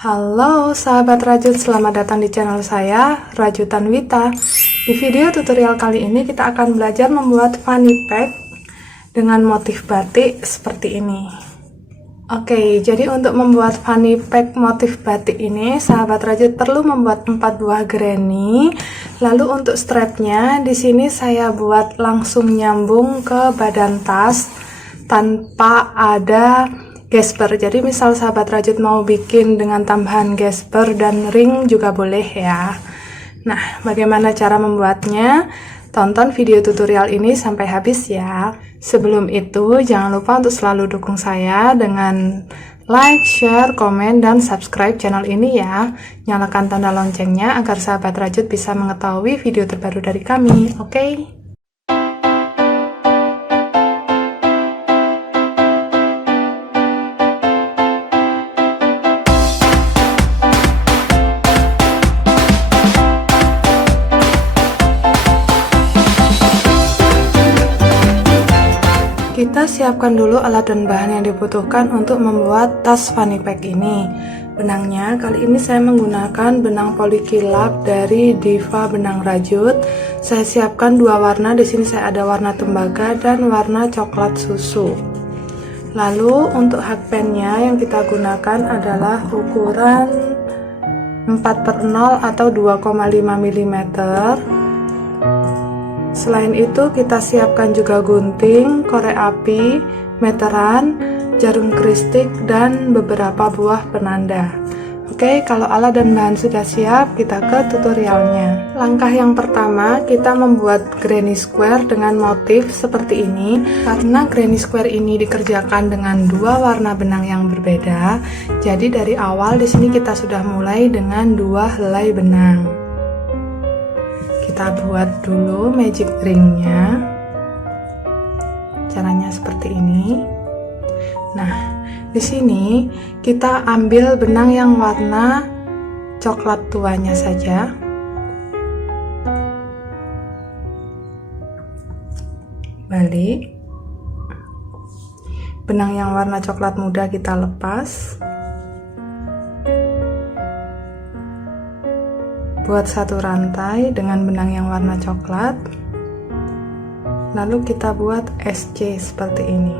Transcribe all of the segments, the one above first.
Halo sahabat rajut, selamat datang di channel saya, Rajutan Wita. Di video tutorial kali ini kita akan belajar membuat fanny pack dengan motif batik seperti ini. Oke, jadi untuk membuat fanny pack motif batik ini, sahabat rajut perlu membuat 4 buah granny. Lalu untuk strapnya, di sini saya buat langsung nyambung ke badan tas tanpa ada gesper. Jadi misal sahabat rajut mau bikin dengan tambahan gesper dan ring juga boleh ya. Nah, bagaimana cara membuatnya? Tonton video tutorial ini sampai habis ya. Sebelum itu, jangan lupa untuk selalu dukung saya dengan like, share, komen, dan subscribe channel ini ya. Nyalakan tanda loncengnya agar sahabat rajut bisa mengetahui video terbaru dari kami, oke? Kita siapkan dulu alat dan bahan yang dibutuhkan untuk membuat tas fanny pack ini. Benangnya kali ini saya menggunakan benang polikilap dari Diva Benang Rajut. Saya siapkan 2 warna. Di sini saya ada warna tembaga dan warna coklat susu. Lalu untuk hakpennya yang kita gunakan adalah ukuran 4/0 atau 2,5 mm. Selain itu kita siapkan juga gunting, korek api, meteran, jarum kristik, dan beberapa buah penanda. Oke, kalau alat dan bahan sudah siap, kita ke tutorialnya. Langkah yang pertama, kita membuat granny square dengan motif seperti ini. Karena granny square ini dikerjakan dengan 2 warna benang yang berbeda, jadi dari awal di sini kita sudah mulai dengan 2 helai benang. Kita buat dulu magic ringnya. Caranya seperti ini. Nah, di sini kita ambil benang yang warna coklat tuanya saja. Balik. Benang yang warna coklat muda kita lepas. Buat 1 rantai dengan benang yang warna coklat, lalu kita buat SC seperti ini.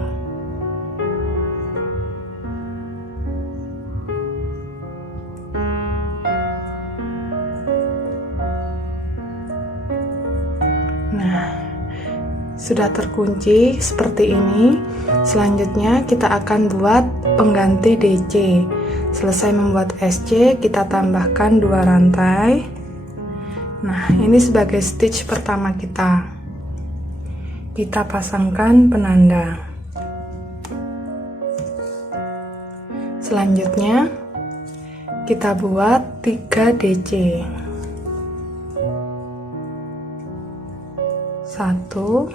Nah, sudah terkunci seperti ini. Selanjutnya kita akan buat pengganti DC. Selesai membuat SC, kita tambahkan 2 rantai. Nah, ini sebagai stitch pertama kita. Kita pasangkan penanda. Selanjutnya, kita buat 3 DC. 1,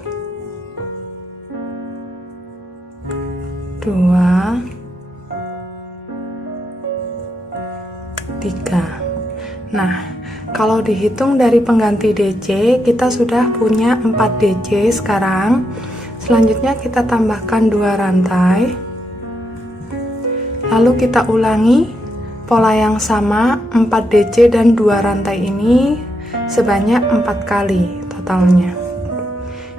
2, 3. Nah, kalau dihitung dari pengganti DC, kita sudah punya 4 DC sekarang. Selanjutnya kita tambahkan 2 rantai. Lalu kita ulangi pola yang sama, 4 DC dan 2 rantai ini sebanyak 4 kali totalnya.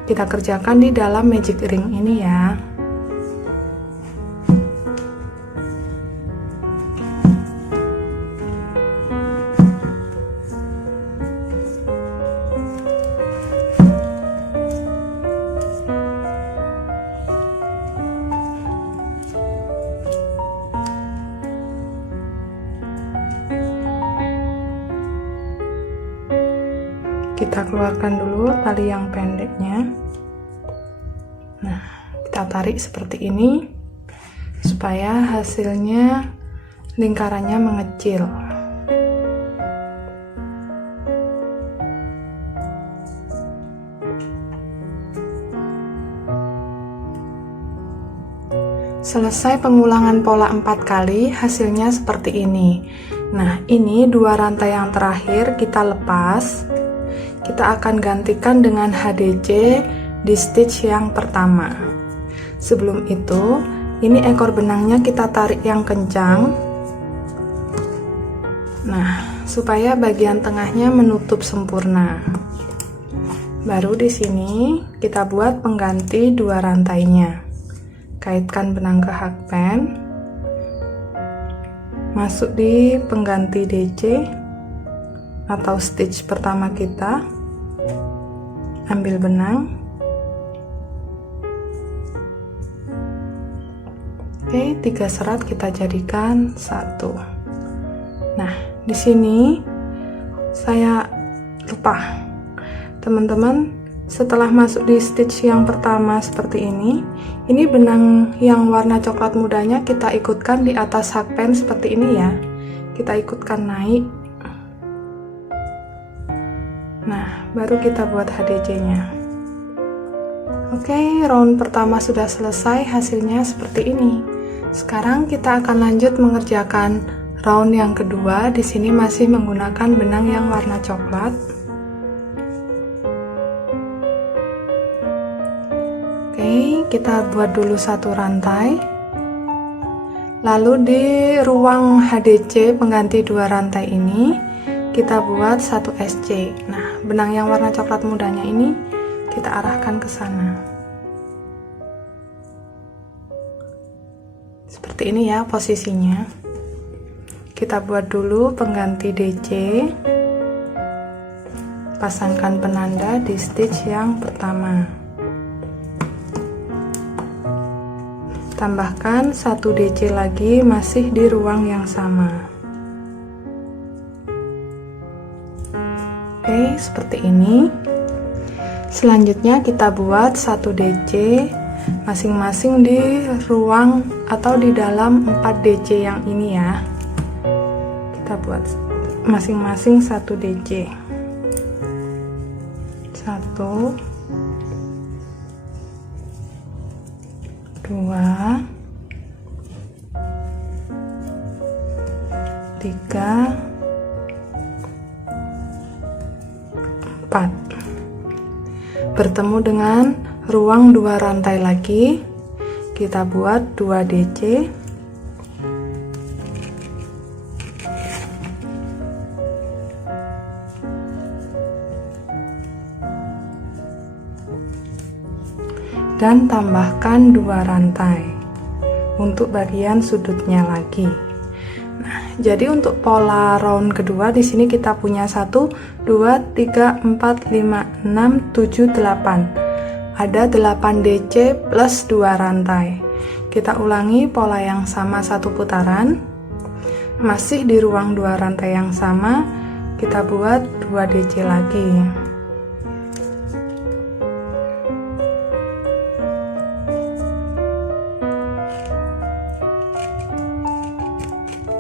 Kita kerjakan di dalam magic ring ini ya. Kita keluarkan dulu tali yang pendeknya. Nah, kita tarik seperti ini supaya hasilnya lingkarannya mengecil. Selesai pengulangan pola 4 kali, hasilnya seperti ini. Nah, ini 2 rantai yang terakhir kita lepas. Kita akan gantikan dengan HDC di stitch yang pertama. Sebelum itu, ini ekor benangnya kita tarik yang kencang Nah, supaya bagian tengahnya menutup sempurna. Baru di sini kita buat pengganti 2 rantainya. Kaitkan benang ke hakpen, masuk di pengganti DC atau stitch pertama kita, ambil benang. Oke, 3 serat kita jadikan 1. Nah, di sini saya lupa, teman-teman, setelah masuk di stitch yang pertama seperti ini benang yang warna coklat mudanya kita ikutkan di atas hakpen seperti ini ya, kita ikutkan naik. Nah, baru kita buat HDJ nya. Oke, round pertama sudah selesai, hasilnya seperti ini. Sekarang kita akan lanjut mengerjakan round yang kedua. Di sini masih menggunakan benang yang warna coklat. Oke, kita buat dulu 1 rantai. Lalu di ruang HDC pengganti 2 rantai ini kita buat 1 SC. Nah, benang yang warna coklat mudanya ini kita arahkan ke sana. Seperti ini ya posisinya. Kita buat dulu pengganti DC, pasangkan penanda di stitch yang pertama, tambahkan 1 DC lagi masih di ruang yang sama. Oke, seperti ini. Selanjutnya kita buat 1 DC masing-masing di ruang atau di dalam 4 DC yang ini ya. Kita buat masing-masing 1 DC. 1, 2, 3, 4. Bertemu dengan ruang 2 rantai lagi, kita buat 2 DC. Dan tambahkan 2 rantai untuk bagian sudutnya lagi. Nah, jadi untuk pola round kedua di sini kita punya 1, 2, 3, 4, 5, 6, 7, 8. Ada 8 DC plus 2 rantai. Kita ulangi pola yang sama 1 putaran. Masih di ruang 2 rantai yang sama, kita buat 2 DC lagi.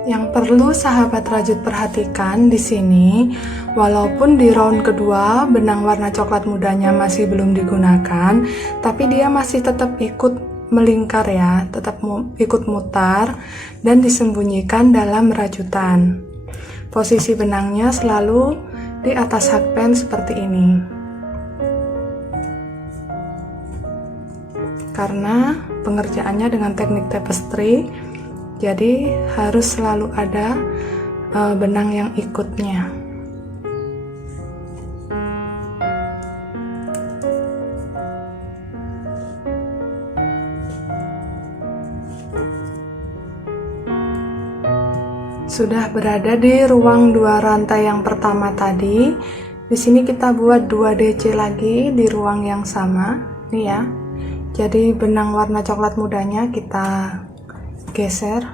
Yang perlu sahabat rajut perhatikan di sini, walaupun di round kedua benang warna coklat mudanya masih belum digunakan, tapi dia masih tetap ikut melingkar ya, tetap ikut mutar dan disembunyikan dalam rajutan. Posisi benangnya selalu di atas hakpen seperti ini. Karena pengerjaannya dengan teknik tapestry, jadi harus selalu ada benang yang ikutnya. Sudah berada di ruang 2 rantai yang pertama tadi. Di sini kita buat 2 DC lagi di ruang yang sama, nih ya. Jadi benang warna coklat mudanya kita geser.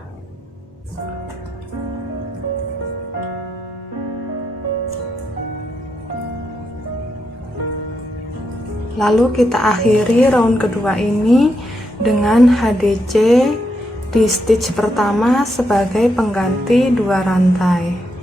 Lalu kita akhiri round kedua ini dengan HDC di stitch pertama sebagai pengganti 2 rantai.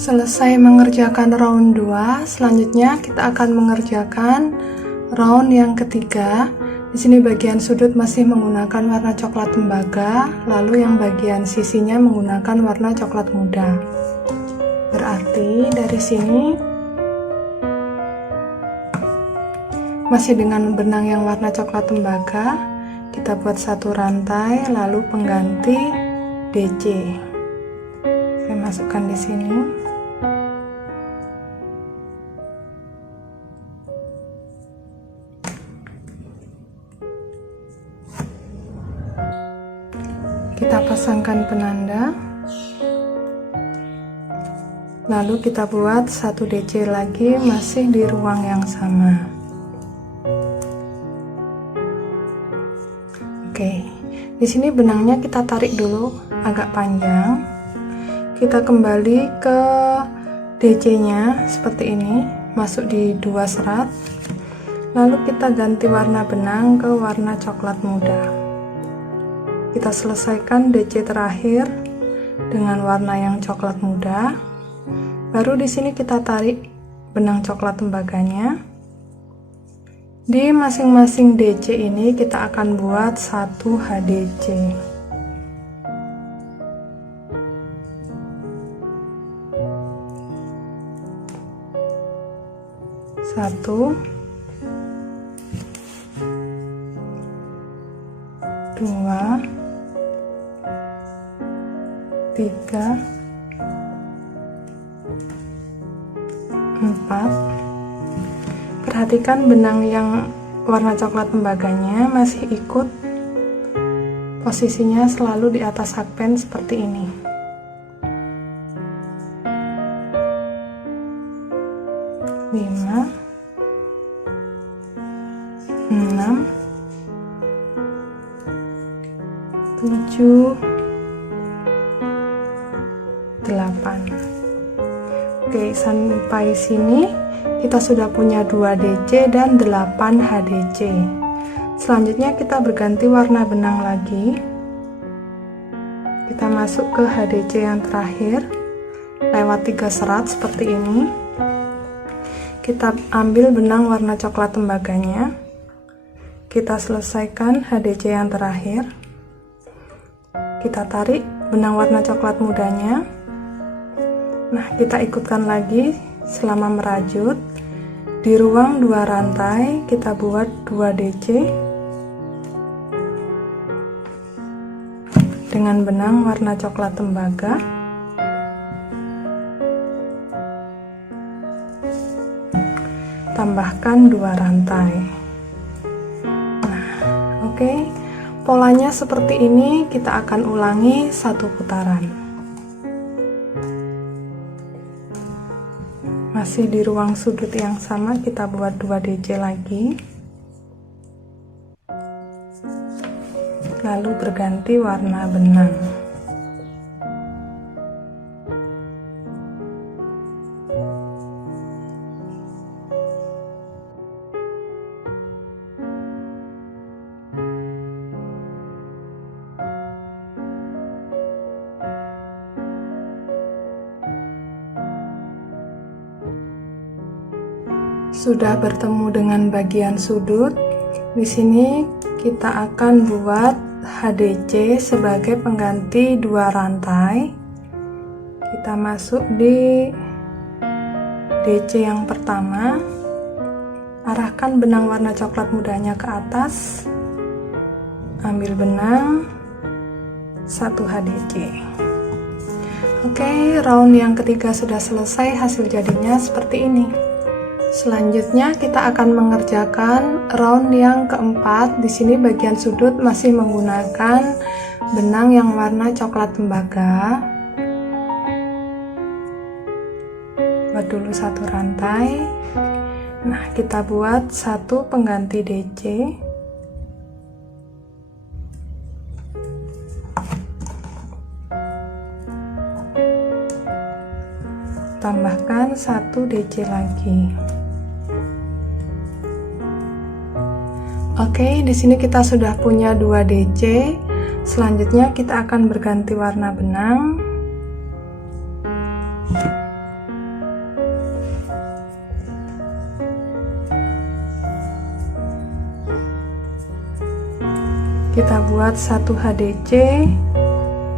Selesai mengerjakan round 2, selanjutnya kita akan mengerjakan round yang ketiga Di sini bagian sudut masih menggunakan warna coklat tembaga, lalu yang bagian sisinya menggunakan warna coklat muda. Berarti dari sini masih dengan benang yang warna coklat tembaga, kita buat satu rantai lalu pengganti DC. Saya masukkan di sini. Kita pasangkan penanda, lalu kita buat satu DC lagi masih di ruang yang sama. Oke, di sini benangnya kita tarik dulu agak panjang. Kita kembali ke DC-nya seperti ini, masuk di 2 serat. Lalu kita ganti warna benang ke warna coklat muda. Kita selesaikan DC terakhir dengan warna yang coklat muda. Baru di sini kita tarik benang coklat tembaganya. Di masing-masing DC ini kita akan buat 1 HDC. Satu, 2, 3, 4. Perhatikan benang yang warna coklat tembaganya masih ikut posisinya selalu di atas hakpen seperti ini. Lima, 6, 7, 8. Oke, sampai sini kita sudah punya 2 DC dan 8 HDC. Selanjutnya kita berganti warna benang lagi. Kita masuk ke HDC yang terakhir lewat 3 serat seperti ini. Kita ambil benang warna coklat tembaganya. Kita selesaikan HDC yang terakhir. Kita tarik benang warna coklat mudanya. Nah, kita ikutkan lagi selama merajut. Di ruang 2 rantai kita buat 2 DC dengan benang warna coklat tembaga. Tambahkan 2 rantai. Nah, oke. Polanya seperti ini, kita akan ulangi 1 putaran. Masih di ruang sudut yang sama, kita buat 2 DC lagi. Lalu berganti warna benang. Sudah bertemu dengan bagian sudut. Di sini kita akan buat HDC sebagai pengganti 2 rantai. Kita masuk di DC yang pertama. Arahkan benang warna coklat mudanya ke atas. Ambil benang 1 HDC. Oke, round yang ketiga sudah selesai. Hasil jadinya seperti ini. Selanjutnya kita akan mengerjakan round yang keempat. Di sini bagian sudut masih menggunakan benang yang warna coklat tembaga. Buat dulu 1 rantai. Nah, kita buat 1 pengganti DC. Tambahkan 1 DC lagi. Oke, di sini kita sudah punya 2 DC. Selanjutnya kita akan berganti warna benang. kita buat 1 HDC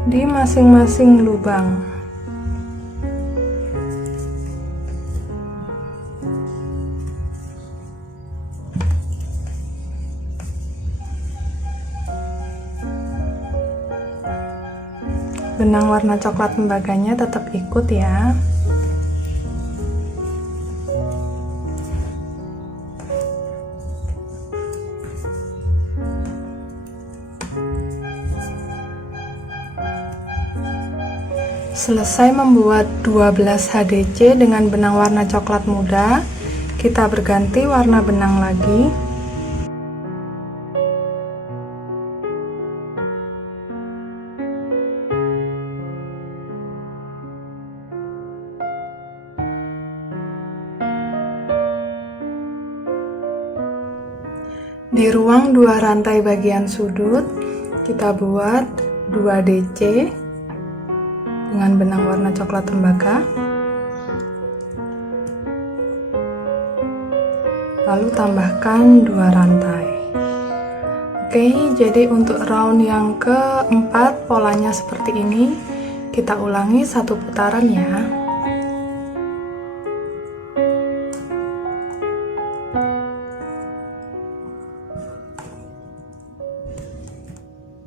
di masing-masing lubang. Benang warna coklat tembaganya tetap ikut ya. Selesai membuat 12 HDC dengan benang warna coklat muda, kita berganti warna benang lagi. Di ruang 2 rantai bagian sudut, kita buat 2 DC dengan benang warna coklat tembaga. Lalu tambahkan 2 rantai. Oke, jadi untuk round yang keempat polanya seperti ini. Kita ulangi 1 putaran ya.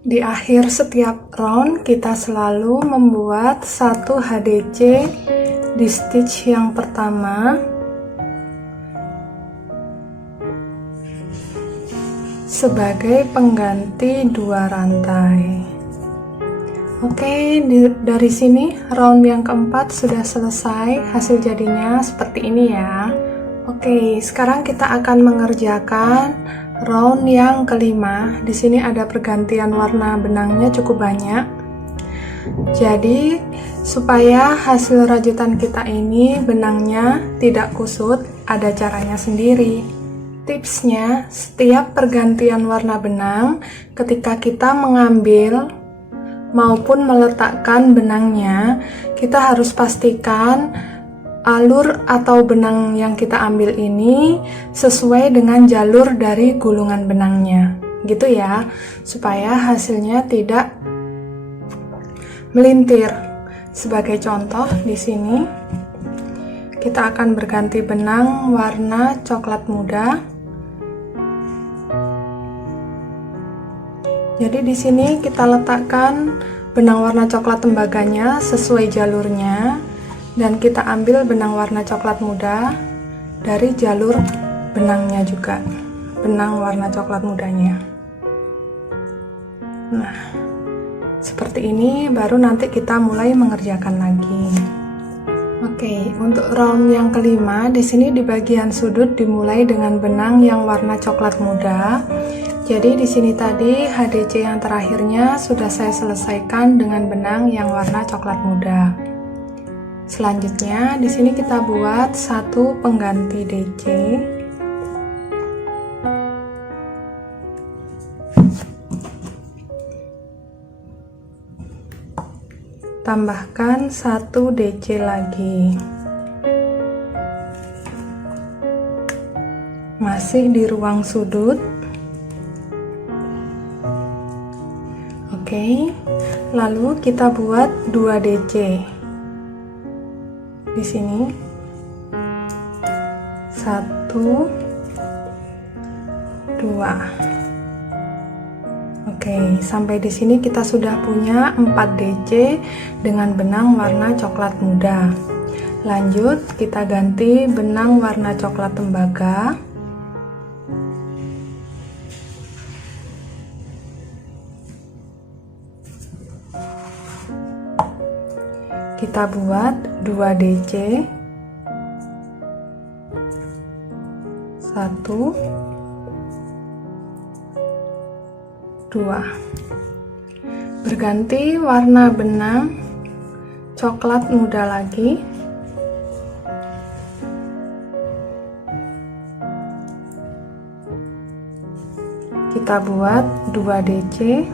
Di akhir setiap round kita selalu membuat 1 HDC di stitch yang pertama sebagai pengganti 2 rantai. Oke, dari sini round yang keempat sudah selesai. Hasil jadinya seperti ini ya. Oke, sekarang kita akan mengerjakan round yang kelima. Di sini ada pergantian warna benangnya cukup banyak. Jadi supaya hasil rajutan kita ini benangnya tidak kusut, ada caranya sendiri. Tipsnya, setiap pergantian warna benang, ketika kita mengambil maupun meletakkan benangnya, kita harus pastikan alur atau benang yang kita ambil ini sesuai dengan jalur dari gulungan benangnya, gitu ya, supaya hasilnya tidak melintir. Sebagai contoh, di sini kita akan berganti benang warna coklat muda. Jadi di sini kita letakkan benang warna coklat tembaganya sesuai jalurnya. Dan kita ambil benang warna coklat muda dari jalur benangnya juga, benang warna coklat mudanya. Nah, seperti ini baru nanti kita mulai mengerjakan lagi. Oke, untuk round yang kelima, di sini di bagian sudut dimulai dengan benang yang warna coklat muda. Jadi di sini tadi HDC yang terakhirnya sudah saya selesaikan dengan benang yang warna coklat muda. Selanjutnya di sini kita buat 1 pengganti DC. Tambahkan 1 DC lagi. Masih di ruang sudut. Oke. Lalu kita buat 2 DC. Di sini 1 2. Oke, sampai di sini kita sudah punya 4 DC dengan benang warna coklat muda. Lanjut kita ganti benang warna coklat tembaga. Kita buat 2 DC, 1 2. Berganti warna benang coklat muda lagi. Kita buat 2 DC.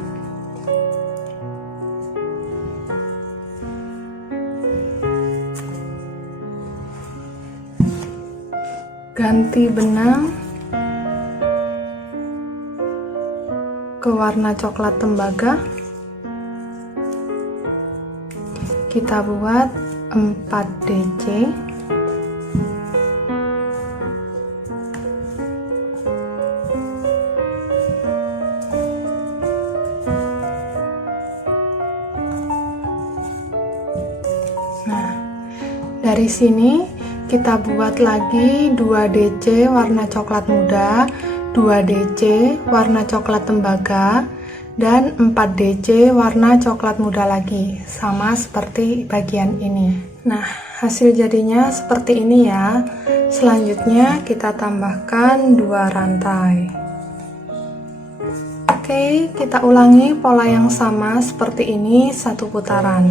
Ganti benang ke warna coklat tembaga. Kita buat 4 DC. Nah, dari sini kita buat lagi 2 DC warna coklat muda, 2 DC warna coklat tembaga, dan 4 DC warna coklat muda lagi, sama seperti bagian ini. Nah, hasil jadinya seperti ini ya. Selanjutnya kita tambahkan 2 rantai. Oke, kita ulangi pola yang sama seperti ini 1 putaran.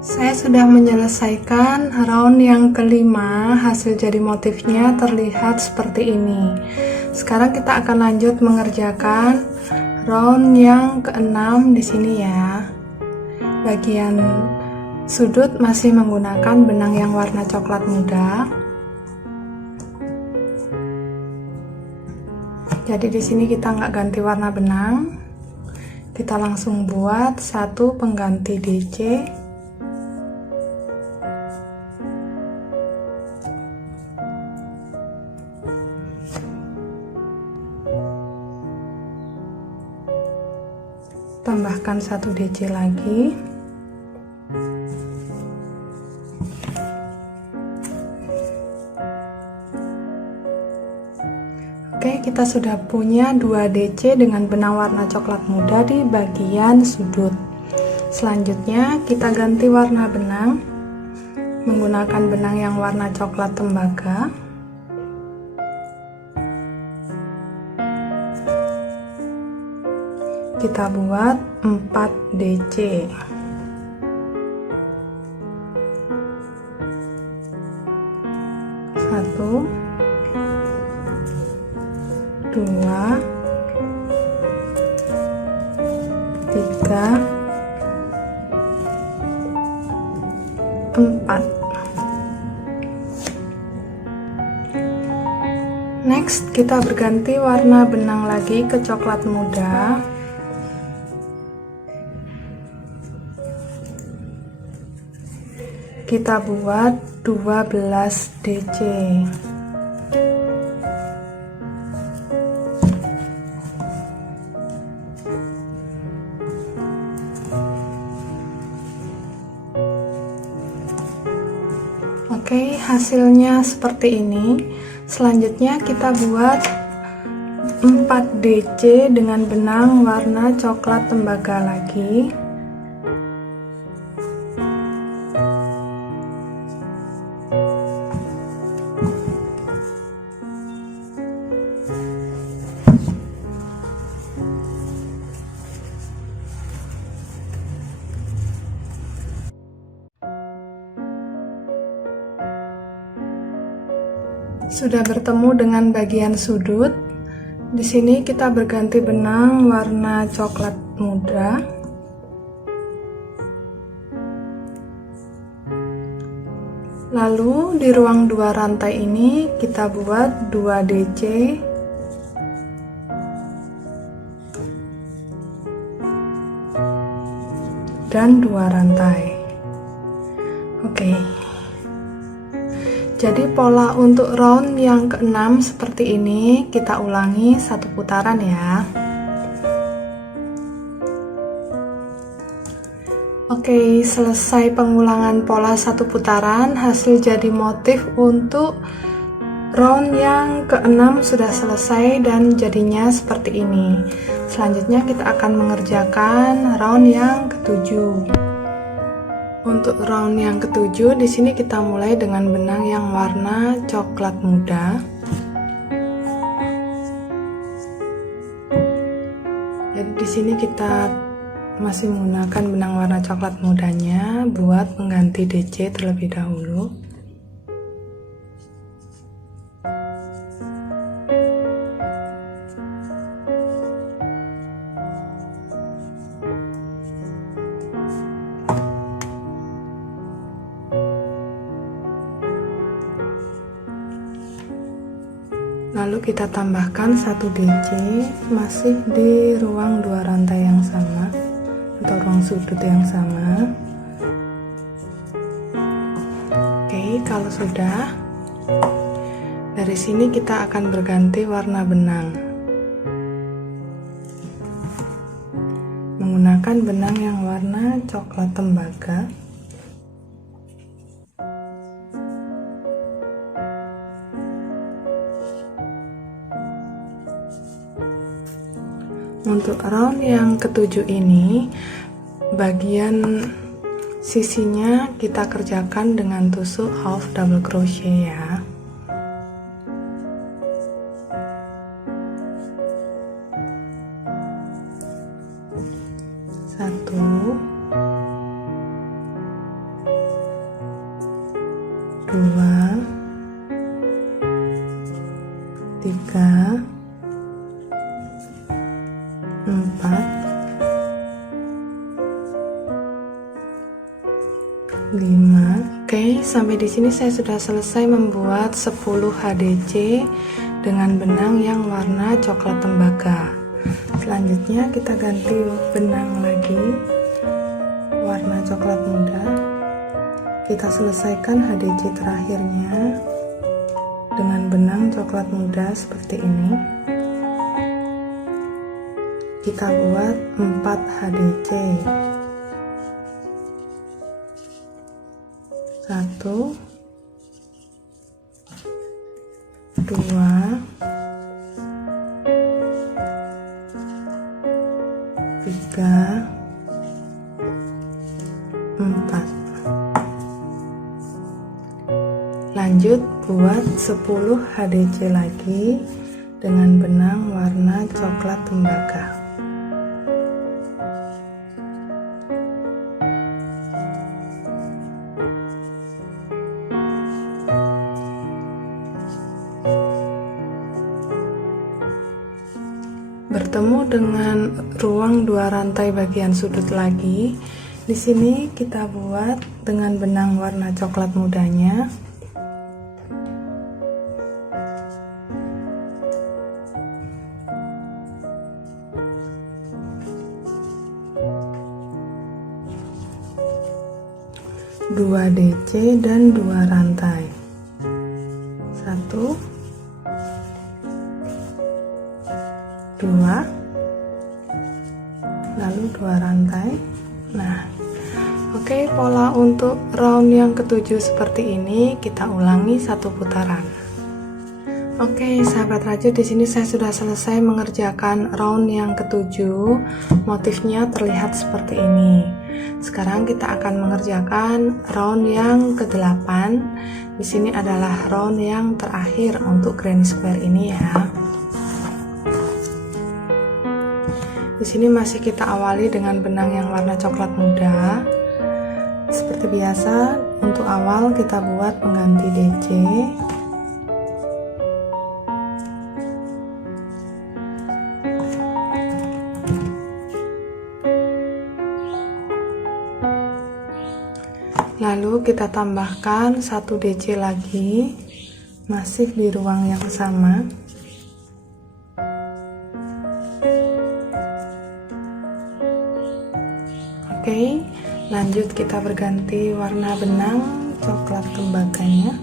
Saya sudah menyelesaikan round yang kelima. Hasil jadi motifnya terlihat seperti ini. Sekarang kita akan lanjut mengerjakan round yang keenam di sini ya. Bagian sudut masih menggunakan benang yang warna coklat muda. Jadi di sini kita nggak ganti warna benang. Kita langsung buat 1 pengganti DC. Tambahkan 1 DC lagi. Oke, kita sudah punya 2 DC dengan benang warna coklat muda di bagian sudut. Selanjutnya kita ganti warna benang menggunakan benang yang warna coklat tembaga. Kita buat 4 DC. Satu, 2, 3, 4. Next, kita berganti warna benang lagi ke coklat muda. Kita buat 12 DC. Oke, hasilnya seperti ini. Selanjutnya kita buat 4 DC dengan benang warna coklat tembaga lagi. Sudah bertemu dengan bagian sudut. Di sini kita berganti benang warna coklat muda. Lalu di ruang 2 rantai ini kita buat 2 DC. Dan 2 rantai. Oke. Jadi pola untuk round yang keenam seperti ini, kita ulangi 1 putaran ya. Oke, selesai pengulangan pola 1 putaran, hasil jadi motif untuk round yang keenam sudah selesai dan jadinya seperti ini. Selanjutnya kita akan mengerjakan round yang ketujuh. Untuk round yang ketujuh, di sini kita mulai dengan benang yang warna coklat muda. Jadi di sini kita masih menggunakan benang warna coklat mudanya buat pengganti DC terlebih dahulu. Lalu kita tambahkan 1 DC masih di ruang 2 rantai yang sama atau ruang sudut yang sama. Oke, kalau sudah, dari sini kita akan berganti warna benang menggunakan benang yang warna coklat tembaga. Untuk round yang ketujuh ini, bagian sisinya kita kerjakan dengan tusuk half double crochet ya. Satu, dua, tiga, 4, 5. Oke, sampai di sini saya sudah selesai membuat 10 HDC dengan benang yang warna coklat tembaga. Selanjutnya kita ganti benang lagi warna coklat muda. Kita selesaikan HDC terakhirnya dengan benang coklat muda seperti ini. Kita buat 4 HDC. 1, 2, 3, 4. Lanjut buat 10 HDC lagi dengan benang warna coklat tembaga. Bertemu dengan ruang 2 rantai bagian sudut lagi. Di sini kita buat dengan benang warna coklat mudanya. Dua DC dan 2 rantai. 1, 2, lalu 2 rantai. Nah, oke, pola untuk round yang ketujuh seperti ini kita ulangi 1 putaran. Oke, sahabat rajut, di sini saya sudah selesai mengerjakan round yang ketujuh. Motifnya terlihat seperti ini. Sekarang kita akan mengerjakan round yang ke-8. Di sini adalah round yang terakhir untuk granny square ini ya. Di sini masih kita awali dengan benang yang warna coklat muda. Seperti biasa, untuk awal kita buat pengganti DC. Lalu kita tambahkan 1 DC lagi, masih di ruang yang sama. Oke, lanjut kita berganti warna benang coklat tembaganya.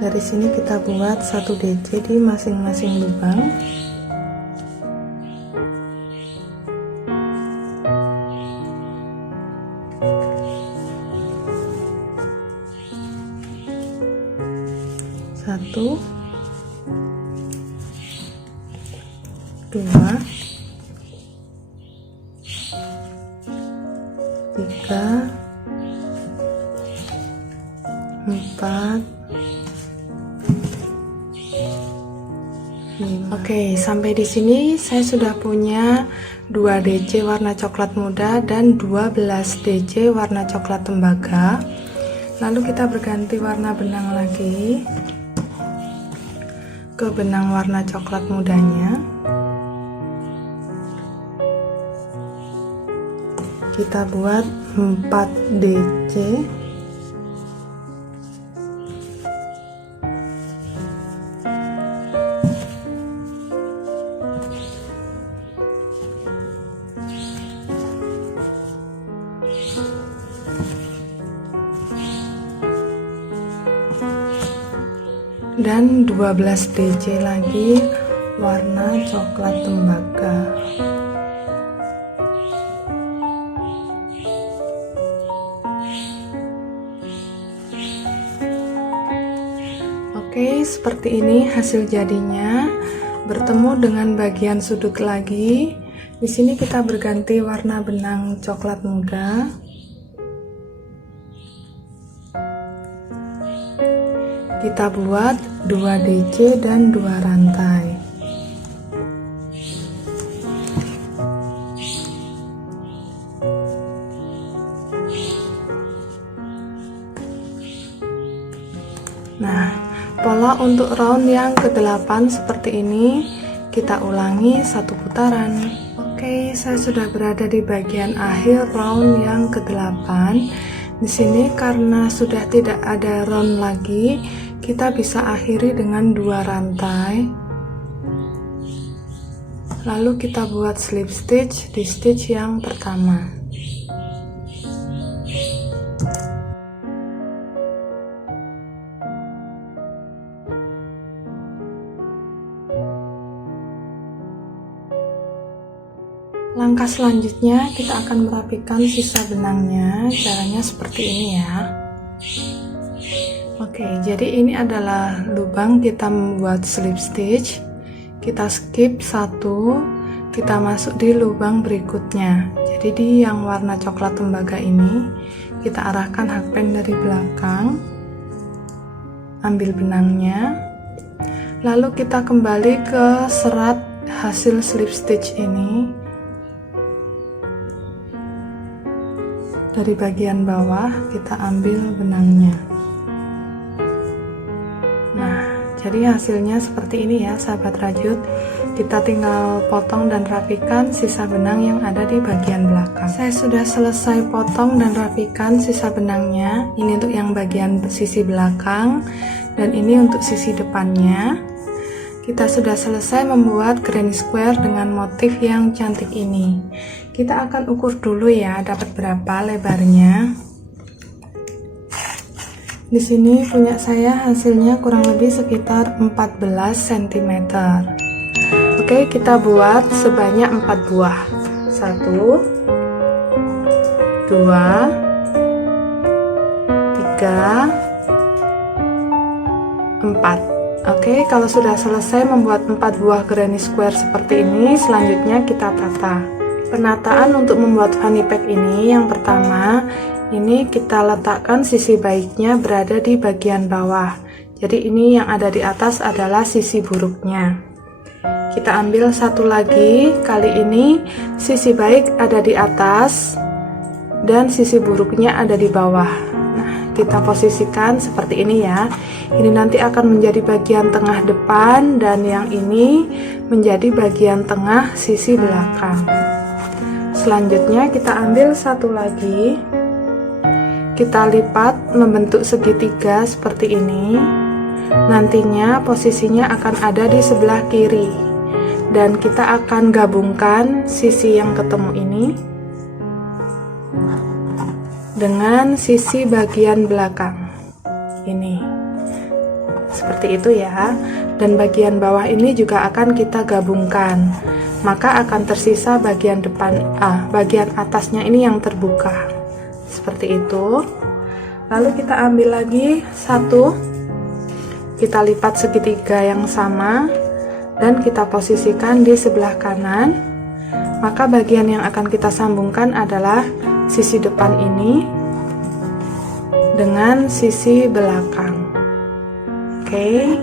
Dari sini kita buat 1 DC di masing-masing lubang. Satu, 2, 3, 4, 5. Oke, sampai di sini saya sudah punya 2 DC warna coklat muda dan 12 DC warna coklat tembaga. Lalu kita berganti warna benang lagi ke benang warna coklat mudanya. kita buat 4 DC. Dan 12 DC lagi warna coklat tembaga. Oke, seperti ini hasil jadinya. Bertemu dengan bagian sudut lagi. Di sini kita berganti warna benang coklat muda. Kita buat 2 DC dan 2 rantai. Nah, pola untuk round yang ke-8 seperti ini kita ulangi 1 putaran. Oke, saya sudah berada di bagian akhir round yang ke-8. Di sini karena sudah tidak ada round lagi, kita bisa akhiri dengan 2 rantai. Lalu kita buat slip stitch di stitch yang pertama. Langkah selanjutnya kita akan merapikan sisa benangnya. Caranya seperti ini ya. Oke, jadi ini adalah lubang kita membuat slip stitch. Kita skip 1, kita masuk di lubang berikutnya. Jadi di yang warna coklat tembaga ini kita arahkan hakpen dari belakang, ambil benangnya, lalu kita kembali ke serat hasil slip stitch ini. Dari bagian bawah kita ambil benangnya. Nah, jadi hasilnya seperti ini ya sahabat rajut. Kita tinggal potong dan rapikan sisa benang yang ada di bagian belakang. Saya sudah selesai potong dan rapikan sisa benangnya. Ini untuk yang bagian sisi belakang dan ini untuk sisi depannya. Kita sudah selesai membuat granny square dengan motif yang cantik ini. Kita akan ukur dulu ya, dapat berapa lebarnya. Di sini punya saya hasilnya kurang lebih sekitar 14 cm. Oke, kita buat sebanyak 4 buah. 1, 2, 3, 4. Oke, kalau sudah selesai membuat 4 buah granny square seperti ini, selanjutnya kita tata. Penataan untuk membuat fanny pack ini, yang pertama, ini kita letakkan sisi baiknya berada di bagian bawah. Jadi ini yang ada di atas adalah sisi buruknya. Kita ambil satu lagi, kali ini sisi baik ada di atas dan sisi buruknya ada di bawah. Nah, kita posisikan seperti ini ya. Ini nanti akan menjadi bagian tengah depan dan yang ini menjadi bagian tengah sisi belakang. Selanjutnya kita ambil satu lagi, kita lipat membentuk segitiga seperti ini. Nantinya posisinya akan ada di sebelah kiri dan kita akan gabungkan sisi yang ketemu ini dengan sisi bagian belakang ini, seperti itu ya. Dan bagian bawah ini juga akan kita gabungkan, maka akan tersisa bagian depan, bagian atasnya ini yang terbuka seperti itu. Lalu kita ambil lagi satu, kita lipat segitiga yang sama dan kita posisikan di sebelah kanan. Maka bagian yang akan kita sambungkan adalah sisi depan ini dengan sisi belakang. Oke,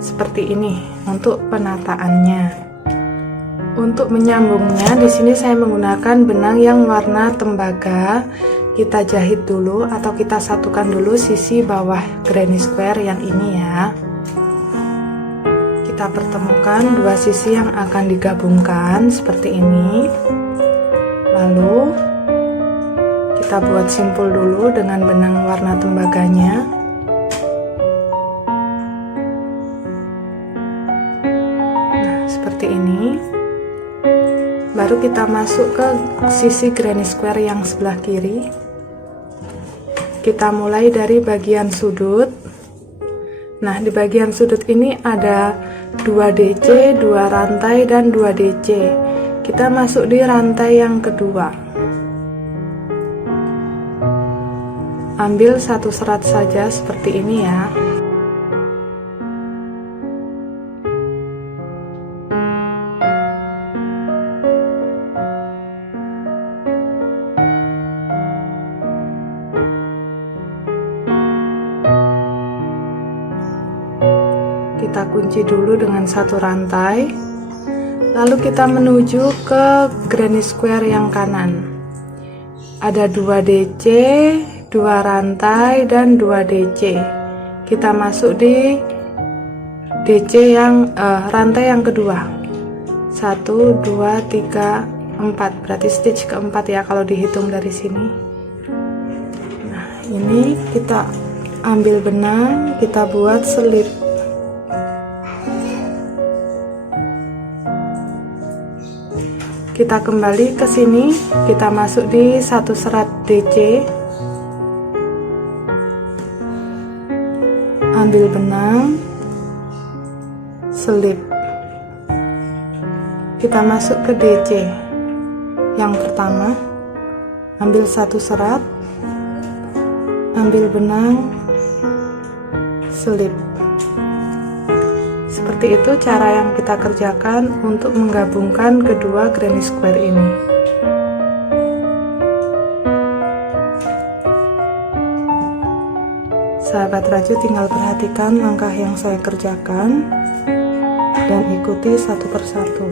seperti ini untuk penataannya. Untuk menyambungnya, di sini saya menggunakan benang yang warna tembaga. Kita jahit dulu atau kita satukan dulu sisi bawah granny square yang ini ya. Kita pertemukan dua sisi yang akan digabungkan seperti ini. Lalu kita buat simpul dulu dengan benang warna tembaganya. Nah, seperti ini. Baru kita masuk ke sisi granny square yang sebelah kiri. Kita mulai dari bagian sudut. Nah, di bagian sudut ini ada 2 DC, 2 rantai, dan 2 DC. Kita masuk di rantai yang kedua. Ambil satu serat saja seperti ini ya. Kita kunci dulu dengan satu rantai. Lalu kita menuju ke granny square yang kanan. Ada 2 DC, 2 rantai, dan 2 DC. Kita masuk di DC yang rantai yang kedua. 1, 2, 3, 4. Berarti stitch keempat ya kalau dihitung dari sini. Nah, ini kita ambil benang, kita buat selip. Kita kembali ke sini, kita masuk di satu serat DC. Ambil benang, selip. Kita masuk ke DC yang pertama, ambil satu serat, ambil benang, selip. Seperti itu cara yang kita kerjakan untuk menggabungkan kedua granny square ini. Sahabat Raju tinggal perhatikan langkah yang saya kerjakan dan ikuti satu persatu.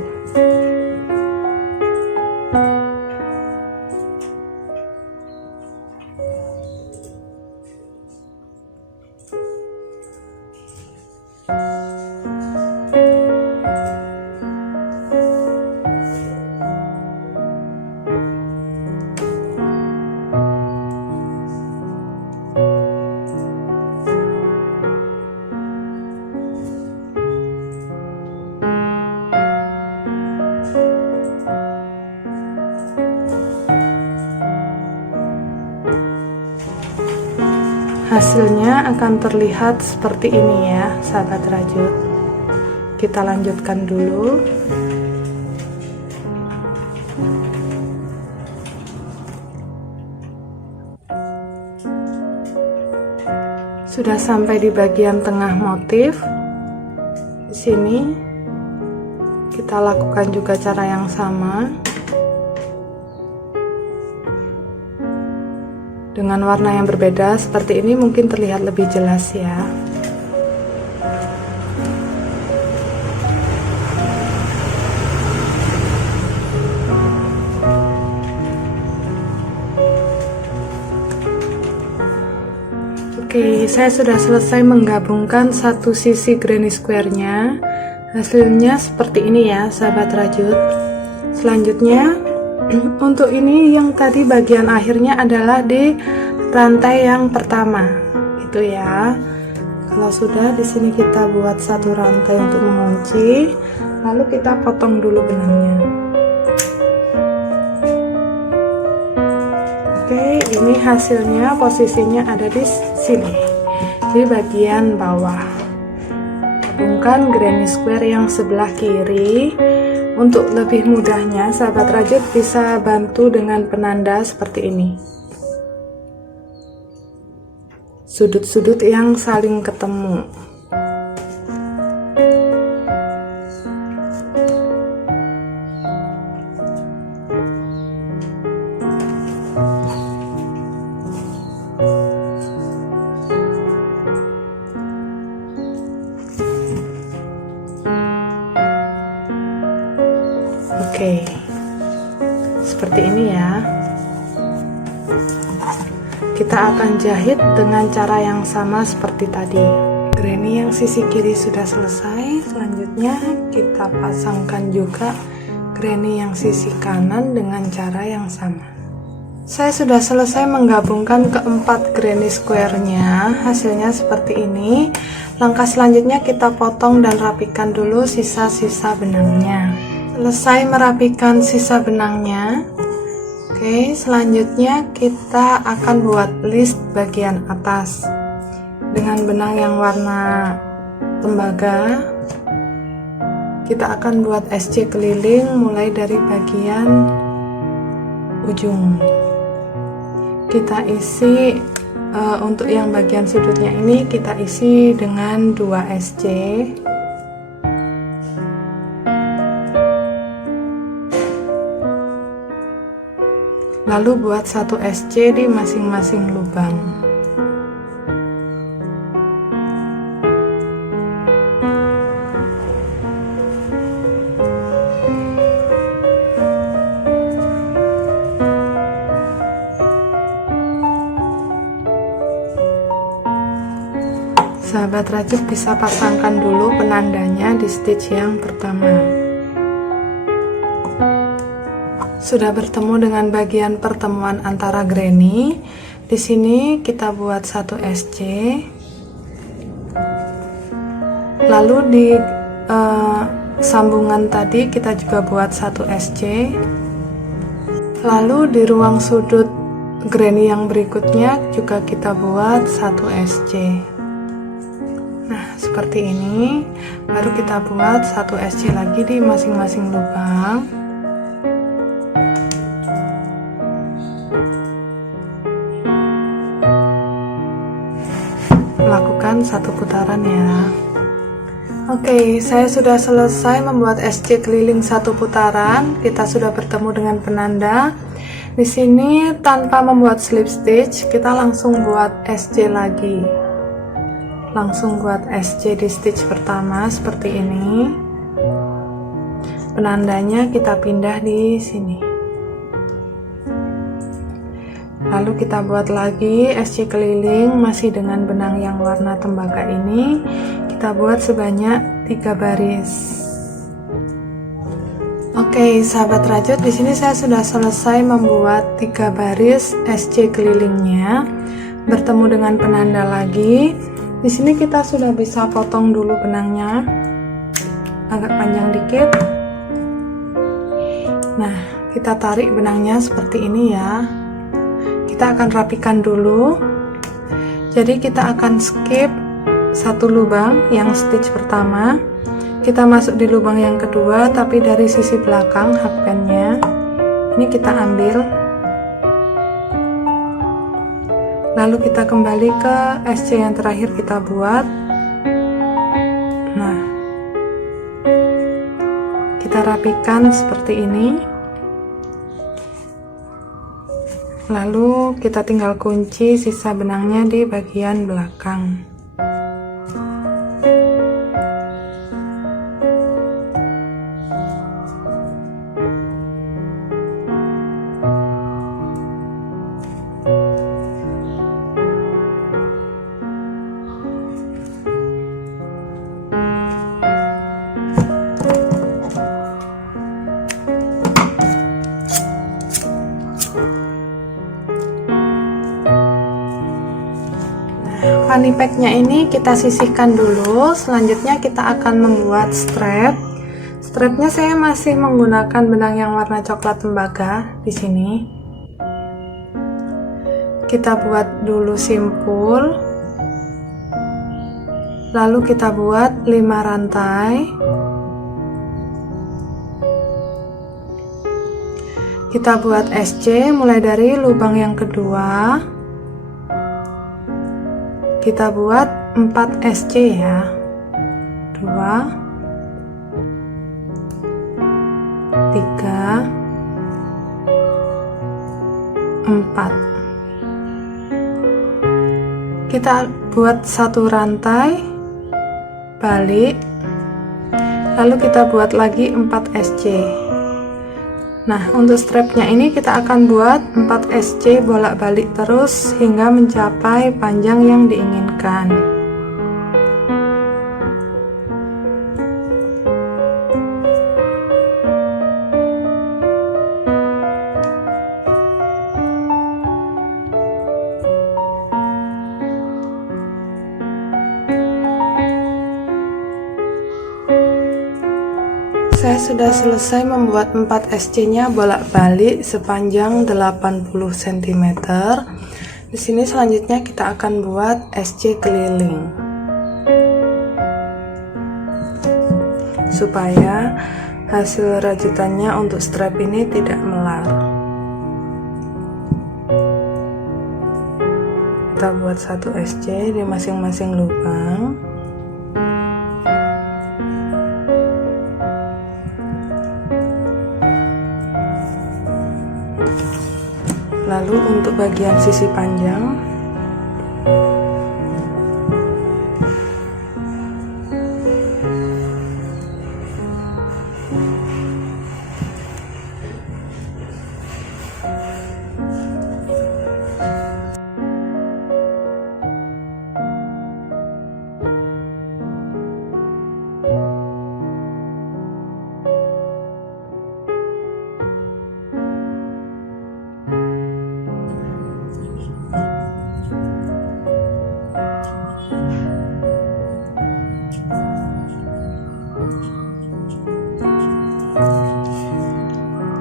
Hasilnya akan terlihat seperti ini ya, sahabat rajut. Kita lanjutkan dulu. Sudah sampai di bagian tengah motif. Di sini kita lakukan juga cara yang sama. Dengan warna yang berbeda seperti ini mungkin terlihat lebih jelas ya. Oke, saya sudah selesai menggabungkan satu sisi granny square-nya. Hasilnya seperti ini ya, sahabat rajut. Selanjutnya untuk ini yang tadi bagian akhirnya adalah di rantai yang pertama, itu ya. Kalau sudah di sini kita buat satu rantai untuk mengunci, lalu kita potong dulu benangnya. Oke, ini hasilnya, posisinya ada di sini, di bagian bawah. Gabungkan granny square yang sebelah kiri. Untuk lebih mudahnya, sahabat rajut bisa bantu dengan penanda seperti ini. Sudut-sudut yang saling ketemu. Oke, seperti ini ya. Kita akan jahit dengan cara yang sama seperti tadi. Granny yang sisi kiri sudah selesai. Selanjutnya kita pasangkan juga granny yang sisi kanan dengan cara yang sama. Saya sudah selesai menggabungkan keempat granny square-nya, hasilnya seperti ini. Langkah selanjutnya kita potong dan rapikan dulu sisa-sisa benangnya. Selesai merapikan sisa benangnya, oke, selanjutnya kita akan buat list bagian atas dengan benang yang warna tembaga. Kita akan buat SC keliling mulai dari bagian ujung. Kita isi untuk yang bagian sudutnya ini kita isi dengan 2 SC. Lalu buat 1 SC di masing-masing lubang. Sahabat rajut bisa pasangkan dulu penandanya di stitch yang pertama. Sudah bertemu dengan bagian pertemuan antara granny. Di sini kita buat 1 SC. Lalu di sambungan tadi kita juga buat 1 SC. Lalu di ruang sudut granny yang berikutnya juga kita buat 1 SC. Seperti ini, baru kita buat 1 SC lagi di masing-masing lubang. Lakukan 1 putaran ya. Oke, saya sudah selesai membuat SC keliling 1 putaran. Kita sudah bertemu dengan penanda. Di sini tanpa membuat slip stitch, kita langsung buat SC lagi. Langsung buat SC di stitch pertama seperti ini. Penandanya kita pindah di sini. Lalu kita buat lagi SC keliling masih dengan benang yang warna tembaga ini. Kita buat sebanyak 3 baris. Oke, sahabat rajut, di sini saya sudah selesai membuat 3 baris SC kelilingnya. Bertemu dengan penanda lagi. Di sini kita sudah bisa potong dulu benangnya, agak panjang dikit. Nah, kita tarik benangnya seperti ini ya. Kita akan rapikan dulu. Jadi kita akan skip 1 lubang yang stitch pertama. Kita masuk di lubang yang kedua, tapi dari sisi belakang hakpennya. Ini kita ambil. Lalu kita kembali ke SC yang terakhir kita buat. Nah, kita rapikan seperti ini. Lalu kita tinggal kunci sisa benangnya di bagian belakang. Fanny packnya ini kita sisihkan dulu. Selanjutnya kita akan membuat strap. Strapnya saya masih menggunakan benang yang warna coklat tembaga di sini. Kita buat dulu simpul. Lalu kita buat 5 rantai. Kita buat SC mulai dari lubang yang kedua. Kita buat 4 SC ya. 2 3 4. Kita buat 1 rantai, balik, lalu kita buat lagi 4 SC. Nah, untuk strapnya ini kita akan buat 4 SC bolak-balik terus hingga mencapai panjang yang diinginkan. Saya sudah selesai membuat 4 SC-nya bolak-balik sepanjang 80 cm. Di sini selanjutnya kita akan buat SC keliling. Supaya hasil rajutannya untuk strap ini tidak melar. Kita buat 1 SC di masing-masing lubang. Lalu untuk bagian sisi panjang,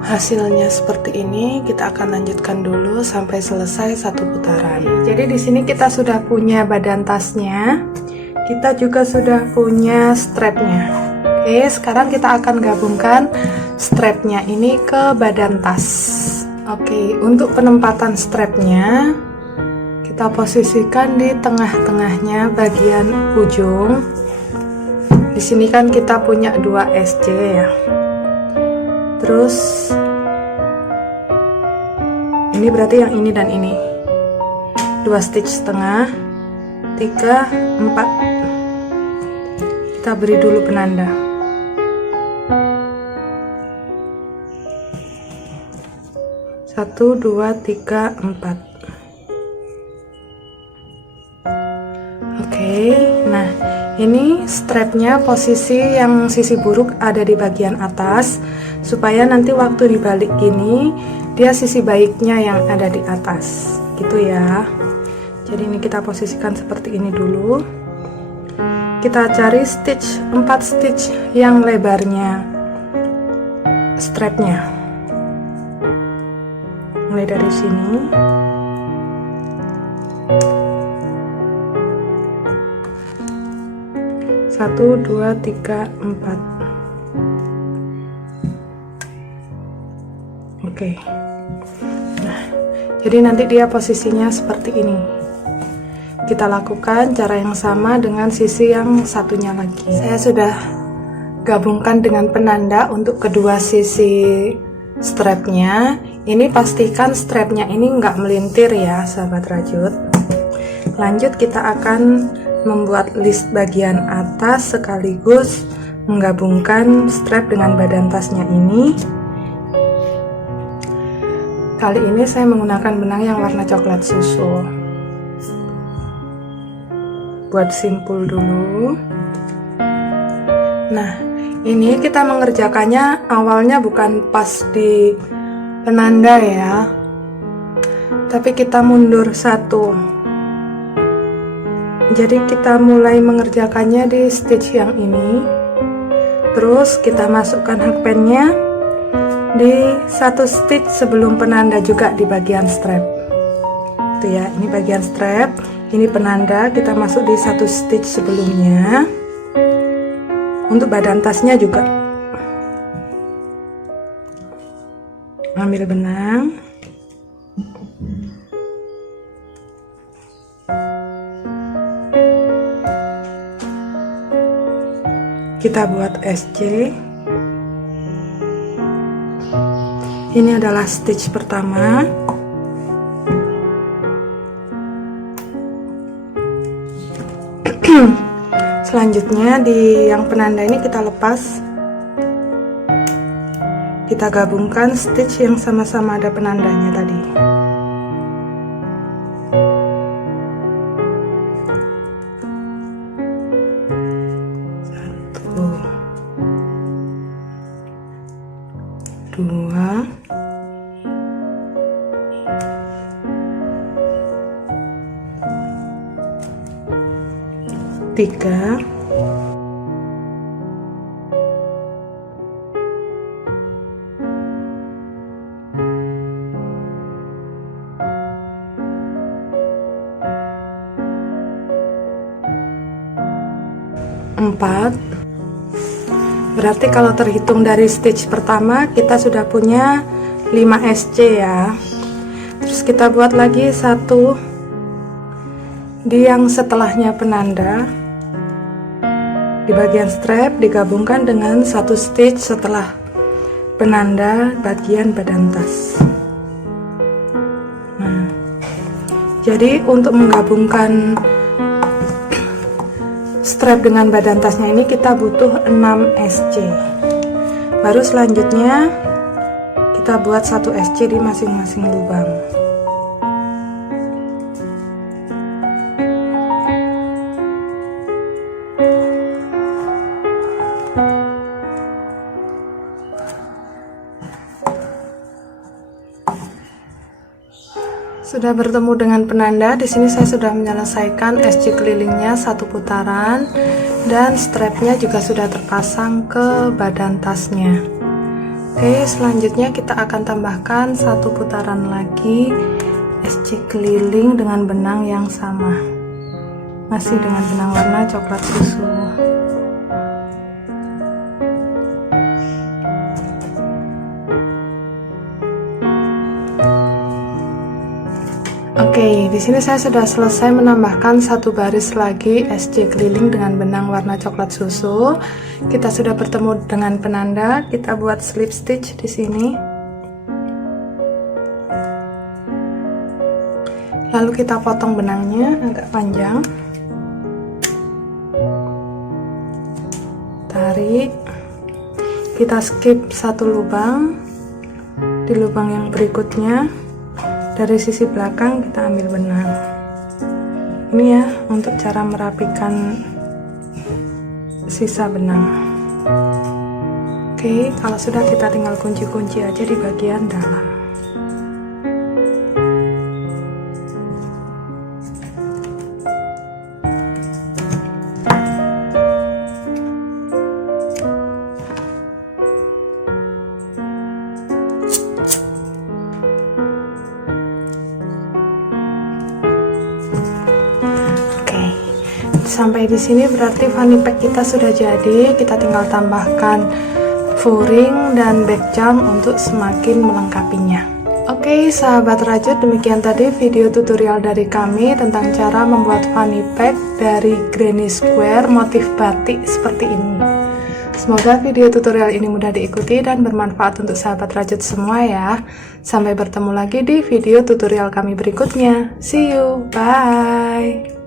hasilnya seperti ini. Kita akan lanjutkan dulu sampai selesai 1 putaran. Jadi di sini kita sudah punya badan tasnya, kita juga sudah punya strapnya. Oke, sekarang kita akan gabungkan strapnya ini ke badan tas. Oke, untuk penempatan strapnya kita posisikan di tengah-tengahnya bagian ujung. Di sini kan kita punya 2 SC ya. Terus ini berarti yang ini dan ini 2 stitch setengah, 3, 4. Kita beri dulu penanda. Satu, 2, 3, 4. Oke, nah ini strapnya posisi yang sisi buruk ada di bagian atas, supaya nanti waktu dibalik gini dia sisi baiknya yang ada di atas gitu ya. Jadi ini kita posisikan seperti ini dulu. Kita cari stitch 4 stitch yang lebarnya strapnya, mulai dari sini. Satu, 2, 3, 4. Oke. Nah, jadi nanti dia posisinya seperti ini. Kita lakukan cara yang sama dengan sisi yang satunya lagi. Saya sudah gabungkan dengan penanda untuk kedua sisi strapnya. Ini pastikan strapnya ini nggak melintir ya, sahabat rajut. Lanjut kita akan membuat list bagian atas sekaligus menggabungkan strap dengan badan tasnya ini. Kali ini saya menggunakan benang yang warna coklat susu. Buat simpul dulu. Nah, ini kita mengerjakannya awalnya bukan pas di penanda ya, tapi kita mundur 1. Jadi kita mulai mengerjakannya di stitch yang ini. Terus kita masukkan hakpennya di 1 stitch sebelum penanda juga di bagian strap. Itu ya, ini bagian strap, ini penanda, kita masuk di 1 stitch sebelumnya. Untuk badan tasnya juga. Ambil benang. Kita buat SC. Ini adalah stitch pertama. Selanjutnya di yang penanda ini kita lepas. Kita gabungkan stitch yang sama-sama ada penandanya tadi. Dua, tiga, Berarti kalau terhitung dari stitch pertama kita sudah punya 5 SC ya. Terus kita buat lagi satu di yang setelahnya penanda. Di bagian strap digabungkan dengan satu stitch setelah penanda bagian badan tas. Nah, jadi untuk menggabungkan strap dengan badan tasnya ini kita butuh 6 SC. Baru selanjutnya kita buat 1 SC di masing-masing lubang. Sudah bertemu dengan penanda, di sini saya sudah menyelesaikan SC kelilingnya 1 putaran dan strapnya juga sudah terpasang ke badan tasnya. Oke, selanjutnya kita akan tambahkan 1 putaran lagi SC keliling dengan benang yang sama, masih dengan benang warna coklat susu. Oke, di sini saya sudah selesai menambahkan 1 baris lagi SC keliling dengan benang warna coklat susu. Kita sudah bertemu dengan penanda, kita buat slip stitch di sini. Lalu kita potong benangnya agak panjang. Tarik. Kita skip 1 lubang. Di lubang yang berikutnya dari sisi belakang kita ambil benang. Ini ya untuk cara merapikan sisa benang. Oke, kalau sudah kita tinggal kunci-kunci aja di bagian dalam. Sampai di sini berarti fanny pack kita sudah jadi. Kita tinggal tambahkan furing dan back charm untuk semakin melengkapinya. Oke sahabat rajut, demikian tadi video tutorial dari kami tentang cara membuat fanny pack dari granny square motif batik seperti ini. Semoga video tutorial ini mudah diikuti dan bermanfaat untuk sahabat rajut semua ya. Sampai bertemu lagi di video tutorial kami berikutnya. See you, bye.